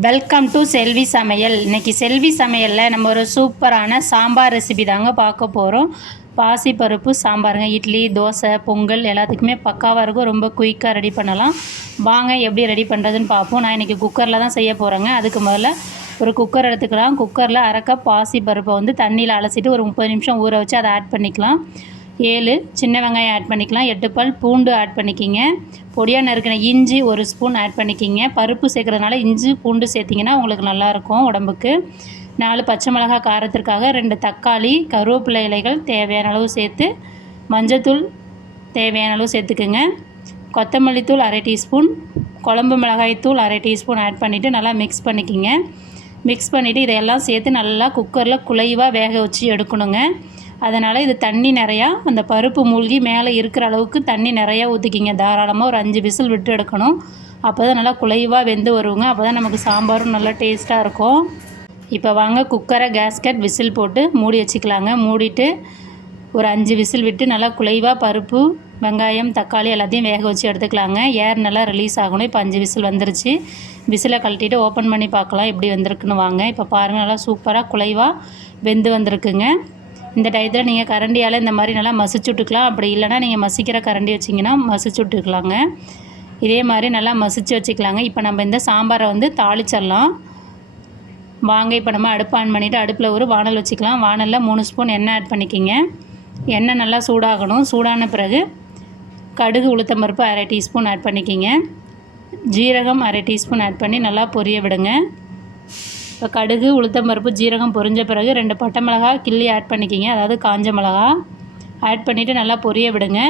Welcome to செல்வி சமையல் இன்னைக்கு செல்வி சமையலில் நம்ம ஒரு சூப்பரான சாம்பார் ரெசிபி தாங்க பார்க்க போகிறோம் பாசிப்பருப்பு சாம்பாருங்க இட்லி தோசை பொங்கல் எல்லாத்துக்குமே பக்காவாக இருக்கும். ரொம்ப குயிக்காக ரெடி பண்ணலாம். வாங்க எப்படி ரெடி பண்ணுறதுன்னு பார்ப்போம். நான் இன்றைக்கி குக்கரில் தான் செய்ய போகிறேங்க அதுக்கு முதல்ல ஒரு குக்கர் எடுத்துக்கலாம். குக்கரில் அரைக்க பாசிப்பருப்பை வந்து தண்ணியில் அலசிட்டு ஒரு முப்பது நிமிஷம் ஊற வச்சு அதை ஆட் பண்ணிக்கலாம். ஏழு. சின்ன வெங்காயம் ஆட் பண்ணிக்கலாம். எட்டு பல் பூண்டு ஆட் பண்ணிக்கிங்க. பொடியாக நறுக்கின இஞ்சி ஒரு ஸ்பூன் ஆட் பண்ணிக்கிங்க. பருப்பு சேர்க்குறதுனால இஞ்சி பூண்டு சேர்த்திங்கன்னா உங்களுக்கு நல்லாயிருக்கும் உடம்புக்கு. நாலு பச்சை மிளகாய் காரத்திற்காக ரெண்டு தக்காளி கருவேப்பிலை இலைகள் தேவையான அளவு சேர்த்து மஞ்சத்தூள் தேவையான அளவு சேர்த்துக்குங்க. கொத்தமல்லி தூள் அரை டீஸ்பூன் குழம்பு மிளகாய் தூள் அரை டீஸ்பூன் ஆட் பண்ணிவிட்டு நல்லா மிக்ஸ் பண்ணிக்கிங்க. மிக்ஸ் பண்ணிவிட்டு இதையெல்லாம் சேர்த்து நல்லா குக்கரில் குலைவாக வேக வச்சு எடுக்கணுங்க. அதனால் இது தண்ணி நிறையா அந்த பருப்பு மூழ்கி மேலே இருக்கிற அளவுக்கு தண்ணி நிறையா ஊற்றிக்கிங்க தாராளமாக ஒரு அஞ்சு விசில் விட்டு எடுக்கணும். அப்போ தான் நல்லா குலைவாக வெந்து வருவோங்க அப்போ தான் நமக்கு சாம்பாரும் நல்லா டேஸ்ட்டாக இருக்கும். இப்போ வாங்க குக்கரை கேஸ்கட் விசில் போட்டு மூடி வச்சுக்கலாங்க. மூடிட்டு ஒரு அஞ்சு விசில் விட்டு நல்லா குலைவாக பருப்பு வெங்காயம் தக்காளி எல்லாத்தையும் வேக வச்சு எடுத்துக்கலாங்க. ஏர் நல்லா ரிலீஸ் ஆகணும். இப்போ அஞ்சு விசில் வந்துருச்சு. விசிலை கழட்டிட்டு ஓப்பன் பண்ணி பார்க்கலாம். எப்படி வந்திருக்குன்னு வாங்க. இப்போ பாருங்கள் நல்லா சூப்பராக குலைவாக வெந்து வந்திருக்குங்க. இந்த டயத்தில் நீங்கள் கரண்டியால் இந்த மாதிரி நல்லா மசிச்சு விட்டுக்கலாம். அப்படி இல்லைனா நீங்கள் மசிக்கிற கரண்டி வச்சிங்கன்னா மசிச்சு விட்டுக்கலாங்க. இதே மாதிரி நல்லா மசிச்சு வச்சுக்கலாங்க. இப்போ நம்ம இந்த சாம்பாரை வந்து தாளிச்சிடலாம். வாங்க இப்போ நம்ம அடுப்பு ஆன் பண்ணிவிட்டு அடுப்பில் ஒரு வானல் வச்சுக்கலாம். வானலில் மூணு ஸ்பூன் எண்ணெய் ஆட் பண்ணிக்கிங்க. எண்ணெய் நல்லா சூடாகணும். சூடான பிறகு கடுகு உளுத்தம்பருப்பு அரை டீஸ்பூன் ஆட் பண்ணிக்கிங்க. ஜீரகம் அரை டீஸ்பூன் ஆட் பண்ணி நல்லா பொரிய விடுங்க. இப்போ கடுகு உளுத்தம்பருப்பு ஜீரகம் பொரிஞ்ச பிறகு ரெண்டு பட்டை மிளகா கிள்ளி ஆட் பண்ணிக்கிங்க. அதாவது காஞ்ச மிளகா. ஆட் பண்ணிவிட்டு நல்லா பொரிய விடுங்க.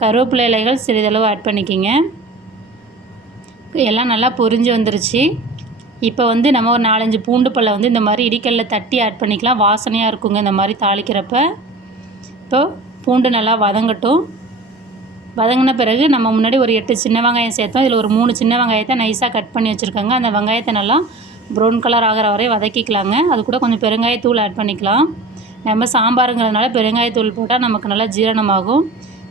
கருவேப்பிலை இலைகள் சிறிதளவு ஆட் பண்ணிக்கிங்க. எல்லாம் நல்லா பொரிஞ்சு வந்துருச்சு. இப்போ வந்து நம்ம ஒரு நாலஞ்சு பூண்டு பல்லை வந்து இந்த மாதிரி இடிக்கல்ல தட்டி ஆட் பண்ணிக்கலாம். வாசனையாக இருக்குங்க இந்த மாதிரி தாளிக்கிறப்ப. இப்போ பூண்டு நல்லா வதங்கட்டும். வதங்கின பிறகு நம்ம முன்னாடி ஒரு எட்டு சின்ன வெங்காயம் சேர்த்தோம். இதில் ஒரு மூணு சின்ன வெங்காயத்தை நைஸாக கட் பண்ணி வச்சுருக்காங்க. அந்த வெங்காயத்தை நல்லா ப்ரௌன் கலர் ஆகிற வரை வதக்கிக்கலாங்க. அது கூட கொஞ்சம் பெருங்காயத்தூள் ஆட் பண்ணிக்கலாம். நம்ம சாம்பாருங்கிறதுனால பெருங்காயத்தூள் போட்டால் நமக்கு நல்லா ஜீரணமாகும்.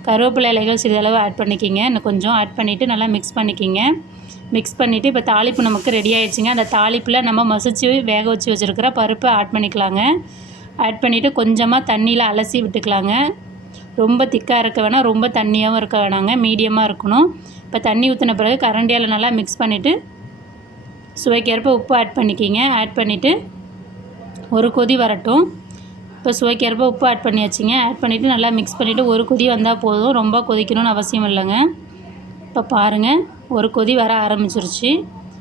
கருவேப்பிலை இலைகள் சிறிதளவு ஆட் பண்ணிக்கிங்க. இன்னும் கொஞ்சம் ஆட் பண்ணிவிட்டு நல்லா மிக்ஸ் பண்ணிக்கிங்க. மிக்ஸ் பண்ணிவிட்டு இப்போ தாளிப்பு நமக்கு ரெடி ஆகிடுச்சிங்க அந்த தாளிப்பில் நம்ம மசிச்சு வேக வச்சு வச்சுருக்கிற பருப்பை ஆட் பண்ணிக்கலாங்க. ஆட் பண்ணிவிட்டு கொஞ்சமாக தண்ணியில் அலசி விட்டுக்கலாங்க. ரொம்ப திக்காக இருக்க வேணாம். ரொம்ப தண்ணியாகவும் இருக்க வேணாங்க. மீடியமாக இருக்கணும். இப்போ தண்ணி ஊற்றின பிறகு கரண்டியால் நல்லா மிக்ஸ் பண்ணிவிட்டு சுவைக்கேற்ப உப்பு ஆட் பண்ணிக்கிங்க. ஆட் பண்ணிவிட்டு ஒரு கொதி வரட்டும். இப்போ சுவைக்கேற்ப உப்பு ஆட் பண்ணியாச்சுங்க. ஆட் பண்ணிவிட்டு நல்லா மிக்ஸ் பண்ணிவிட்டு ஒரு கொதி வந்தால் போதும். ரொம்ப கொதிக்கணும்னு அவசியம் இல்லைங்க. இப்போ பாருங்கள் ஒரு கொதி வர ஆரம்பிச்சிருச்சு.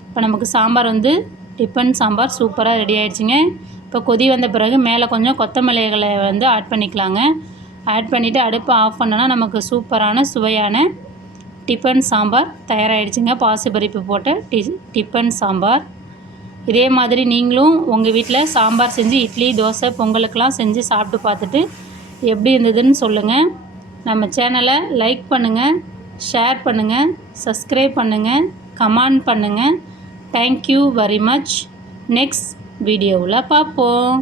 இப்போ நமக்கு சாம்பார் வந்து டிஃபன் சாம்பார் சூப்பராக ரெடி ஆகிடுச்சிங்க இப்போ கொதி வந்த பிறகு மேலே கொஞ்சம் கொத்தமல்லிகளை வந்து ஆட் பண்ணிக்கலாங்க. ஆட் பண்ணிவிட்டு அடுப்பை ஆஃப் பண்ணோன்னா நமக்கு சூப்பரான சுவையான டிஃபன் சாம்பார் தயாராகிடுச்சுங்க பாசிப்பருப்பு போட்ட டி டிஃபன் சாம்பார். இதே மாதிரி நீங்களும் உங்கள் வீட்டில் சாம்பார் செஞ்சு இட்லி தோசை பொங்கலுக்கெலாம் செஞ்சு சாப்பிட்டு பார்த்துட்டு எப்படி இருந்ததுன்னு சொல்லுங்கள் நம்ம சேனலை லைக் பண்ணுங்கள் ஷேர் பண்ணுங்கள் சப்ஸ்கிரைப் பண்ணுங்கள் கமெண்ட் பண்ணுங்கள் தேங்க்யூ வெரி மச் நெக்ஸ்ட் வீடியோவில் பார்ப்போம்.